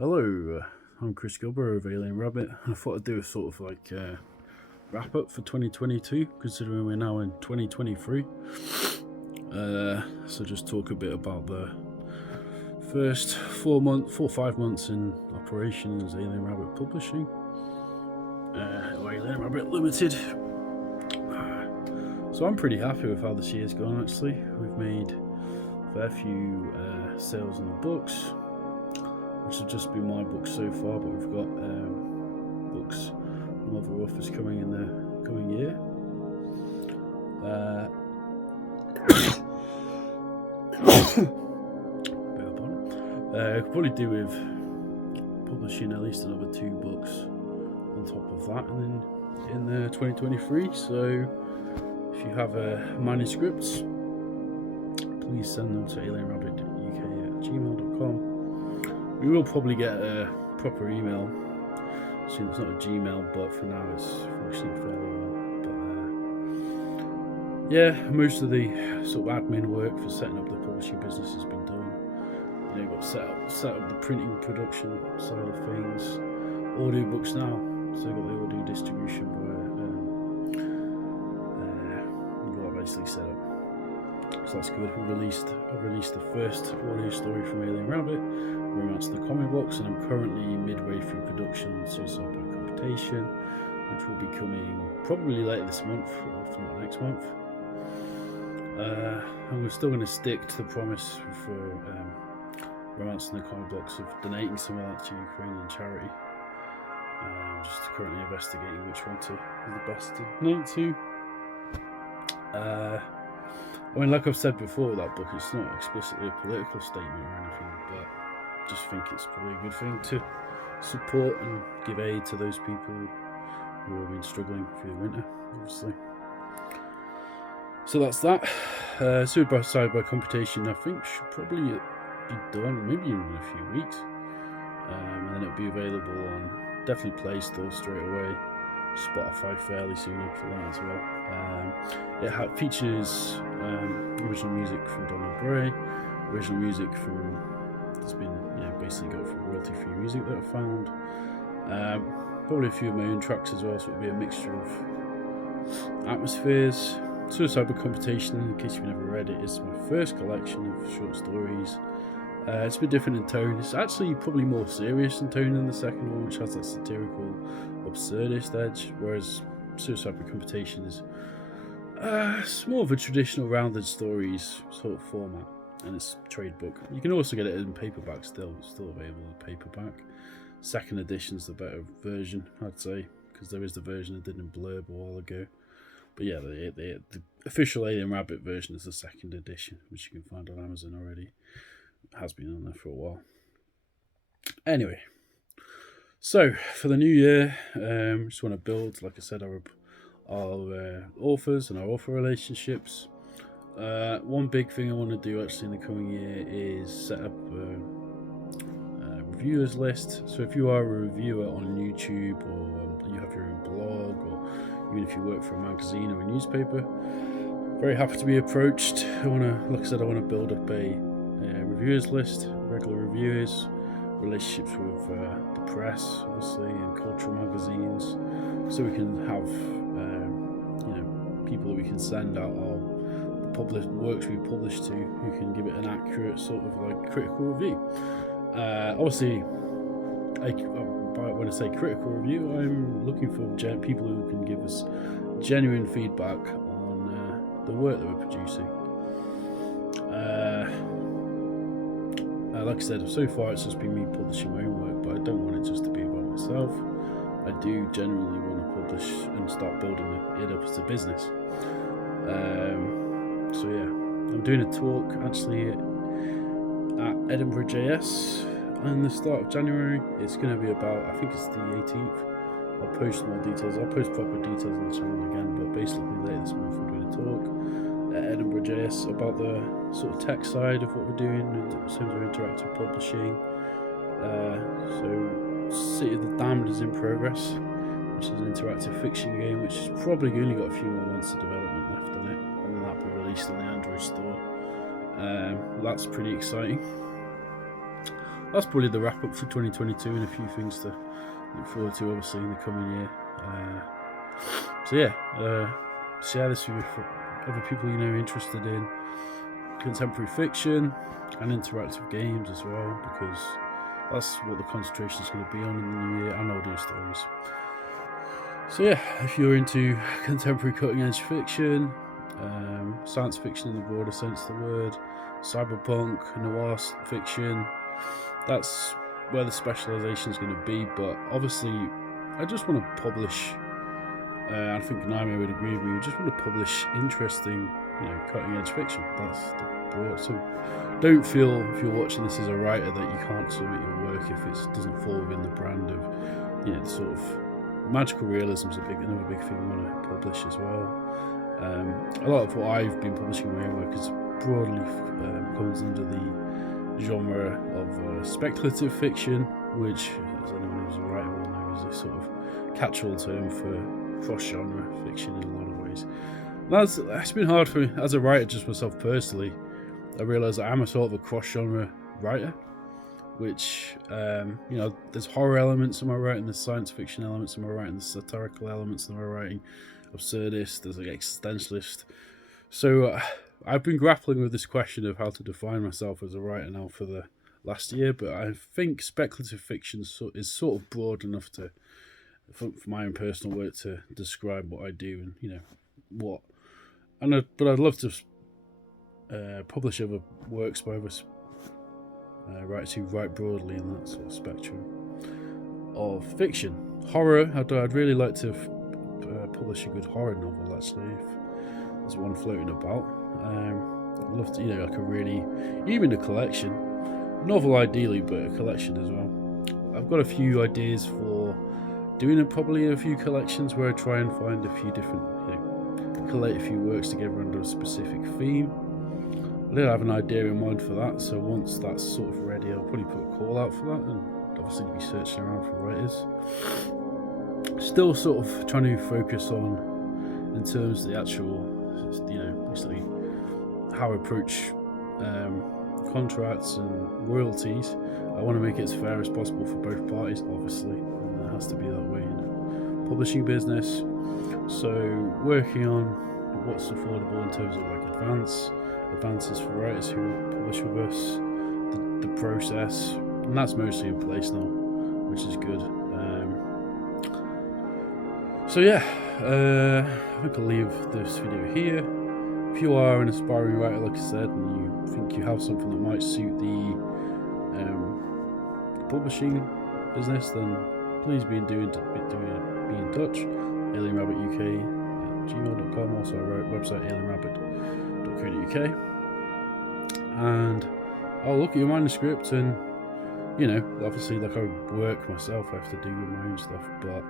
Hello, I'm Chris Gilbert of Alien Rabbit, and I thought I'd do a sort of like wrap up for 2022, considering we're now in 2023. So just talk a bit about the first 5 months in operation as Alien Rabbit Publishing, or Alien Rabbit Limited. So I'm pretty happy with how this year's gone. Actually, we've made a fair few sales on the books, which have just been my books so far, but we've got books from other authors coming in the coming year. Could probably do with publishing at least another 2 books on top of that, and then in 2023. So if you have manuscripts, please send them to alienrabbituk@gmail.com. We will probably get a proper email soon. It's not a Gmail, but for now it's functioning fairly well. But yeah, most of the sort of admin work for setting up the publishing business has been done. You know, got set up the printing production side of things. Audiobooks now, so got the audio distribution where we've got basically set up. So that's good. I've released the first audio story from Alien Rabbit, Romance the Comic Box, and I'm currently midway through production on Suicide by Computation, which will be coming probably later this month, or if not next month. And we're still going to stick to the promise for Romance in the Comic Box of donating some of that to Ukrainian charity. I'm just currently investigating which one is the best to donate to. I mean, like I've said before, that book, it's not explicitly a political statement or anything, but I just think it's probably a good thing to support and give aid to those people who have been struggling through the winter, obviously. So that's that. Suicide by Computation, I think, should probably be done maybe in a few weeks. And then it'll be available on definitely Play Store straight away, Spotify fairly soon after that as well. It features original music from Donald Gray, original music from that's been basically got from royalty-free music that I found. Probably a few of my own tracks as well, so it'll be a mixture of atmospheres. Suicide by Computation, in case you've never read it, is my first collection of short stories. It's a bit different in tone. It's actually probably more serious in tone than the second one, which has that satirical, absurdist edge, whereas Suicide by Computation is it's more of a traditional rounded stories sort of format, and it's a trade book. You can also get it in paperback still. It's still available in paperback. Second edition's the better version, I'd say, because there is the version I did in Blurb a while ago. But yeah, the official Alien Rabbit version is the second edition, which you can find on Amazon already. It has been on there for a while. Anyway, so for the new year, just want to build, like I said, our authors and our author relationships. One big thing I want to do actually in the coming year is set up a reviewers list. So if you are a reviewer on YouTube, or you have your own blog, or even if you work for a magazine or a newspaper, very happy to be approached. Like I said, I want to build up a reviewers list, regular reviewers, relationships with the press, obviously, and cultural magazines, so we can have people that we can send out our works we publish to, who can give it an accurate sort of like critical review. Obviously, when I say critical review, I'm looking for people who can give us genuine feedback on the work that we're producing. Like I said, so far it's just been me publishing my own work, but I don't want it just to be about myself. I do genuinely want to publish and start building it up as a business. So yeah, I'm doing a talk actually at edinbughJS in the start of January. It's going to be about, I think it's the 18th. I'll post more details. I'll post proper details on the channel again, but basically later this month I'm doing a talk at edinbughJS about the sort of tech side of what we're doing in terms of interactive publishing. So City of the Damned is in progress, which is an interactive fiction game, which has probably only got a few more months of development left on it, and then that'll be released on the Android store. That's pretty exciting. that's probably the wrap up for 2022, and a few things to look forward to, obviously, in the coming year. Share this with other people interested in contemporary fiction and interactive games as well, because that's what the concentration is going to be on in the new year, and audio stories. So yeah, if you're into contemporary cutting edge fiction, science fiction in the broader sense of the word, cyberpunk, noir fiction, that's where the specialisation is going to be. But obviously, I just want to publish, I think Naomi would agree with me, we just want to publish interesting, cutting edge fiction. That's the broad. So don't feel, if you're watching this as a writer, that you can't submit your work if it doesn't fall within the brand of, the sort of magical realism is another big thing we want to publish as well. A lot of what I've been publishing my own work is broadly comes under the genre of speculative fiction, which, as anyone who's a writer will know, is a sort of catch-all term for cross-genre fiction in a lot of ways. That's been hard for me as a writer, just myself personally. I realise I am a sort of a cross-genre writer, which, there's horror elements in my writing, there's science fiction elements in my writing, there's satirical elements in my writing, absurdist, there's like existentialist. So I've been grappling with this question of how to define myself as a writer now for the last year, but I think speculative fiction is sort of broad enough for my own personal work to describe what I do, and but I'd love to publish other works by others. Writers who write broadly in that sort of spectrum of fiction. Horror, I'd really like to publish a good horror novel, actually, if there's one floating about. I'd love to, like a really, even a collection, novel ideally, but a collection as well. I've got a few ideas for doing probably a few collections where I try and find a few different, collate a few works together under a specific theme. I did have an idea in mind for that, so once that's sort of ready, I'll probably put a call out for that, and obviously be searching around for writers. Still sort of trying to focus on, in terms of the actual, basically how I approach contracts and royalties. I want to make it as fair as possible for both parties, obviously, and it has to be that way in a publishing business. So working on what's affordable in terms of like advances for writers who publish with us, the process, and that's mostly in place now, which is good. I think I'll leave this video here. If you are an aspiring writer, like I said, and you think you have something that might suit the publishing business, then please be in touch. alienrabbituk @gmail.com, also our website alienrabbituk, and I'll look at your manuscript, and obviously, like, I work myself, I have to do my own stuff, but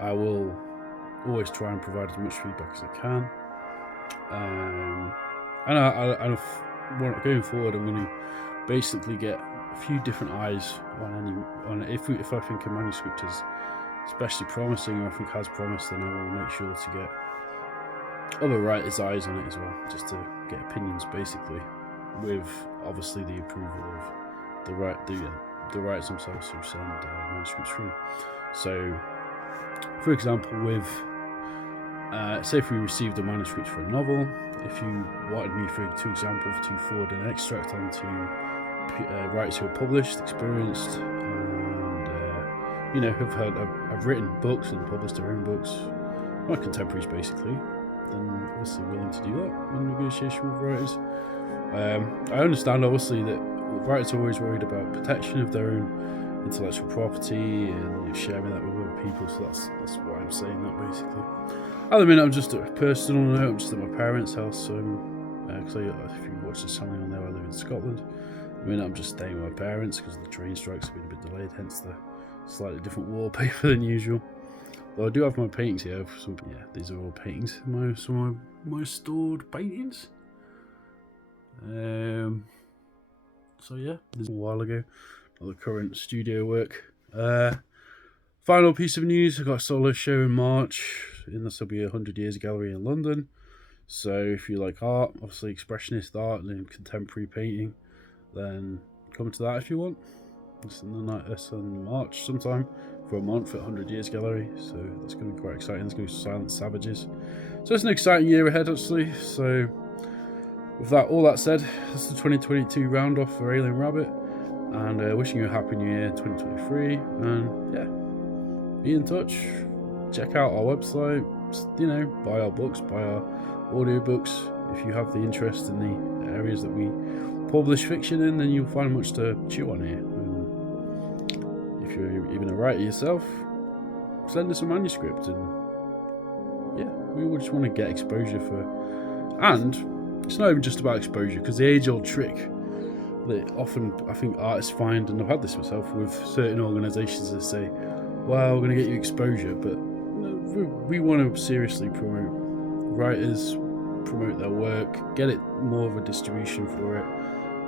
I will always try and provide as much feedback as I can. Going forward, I'm going to basically get a few different eyes on if I think a manuscript is especially promising, or I think has promise, then I will make sure to get other writers' eyes on it as well, just to get opinions, basically, with obviously the approval of the writers themselves who send manuscripts through. So, for example, say if we received a manuscript for a novel, if you wanted me, for example, to forward an extract onto writers who are published, experienced, and have written books and published their own books, my contemporaries basically, then obviously willing to do that in negotiation with writers. I understand obviously that writers are always worried about protection of their own intellectual property and sharing that with other people, so that's why I'm saying that basically. At the minute, I'm just at a personal note, I'm just at my parents' house, so because if you watch this channel, you'll know I live in Scotland. At the minute, I'm just staying with my parents because the train strikes have been a bit delayed, hence the slightly different wallpaper than usual. Though I do have my paintings here. These are all paintings. Some of my stored paintings. So yeah, this is a while ago. Not the current studio work. Final piece of news: I got a solo show in March. This will be 100 Years Gallery in London. So if you like art, obviously expressionist art and contemporary painting, then come to that if you want. It's in March sometime for a month at 100 Years Gallery, so that's going to be quite exciting. There's going to be Silent Savages, so it's an exciting year ahead actually. So with that, all that said, that's the 2022 round off for Alien Rabbit, and wishing you a happy new year 2023, and yeah, be in touch, check out our website, you know, buy our books, buy our audiobooks. If you have the interest in the areas that we publish fiction in, then you'll find much to chew on here. If you're even a writer yourself, send us a manuscript, and yeah, we all just want to get exposure for. And it's not even just about exposure, because the age-old trick that often I think artists find, and I've had this myself with certain organisations, that say, well, we're going to get you exposure, but we want to seriously promote writers, promote their work, get it more of a distribution for it,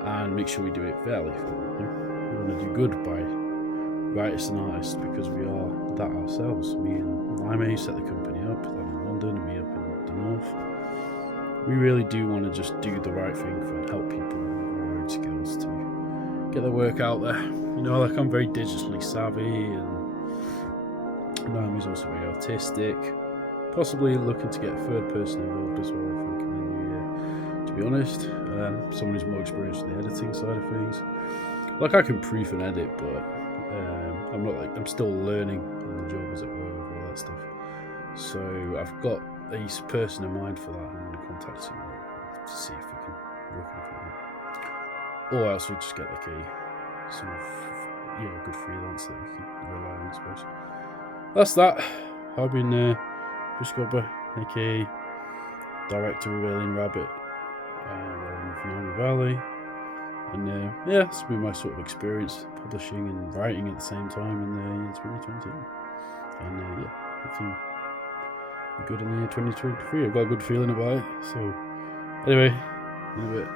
and make sure we do it fairly for them. We want to do good by writers and artists, because we are that ourselves. Me and Lime set the company up, them in London and me up in the north. We really do want to just do the right thing and help people with their own skills to get their work out there. You know, like, I'm very digitally savvy, and Naomi's also very artistic. Possibly looking to get a third person involved as well, I think, in the new year, to be honest. Someone who's more experienced in the editing side of things. Like, I can proof and edit, but I'm still learning on the job, as it were, with all that stuff. So I've got a person in mind for that, and I'm going to contact him to see if we can work anything out. Or else we just get like a sort of good freelance that we can rely on, I suppose. That's that. I've been Chris Gobber, aka director of Alien Rabbit, from Army Valley. And yeah, it's been my sort of experience publishing and writing at the same time in the year 2022. And yeah, hopefully be good in the year 2023. I've got a good feeling about it. So anyway, in a bit.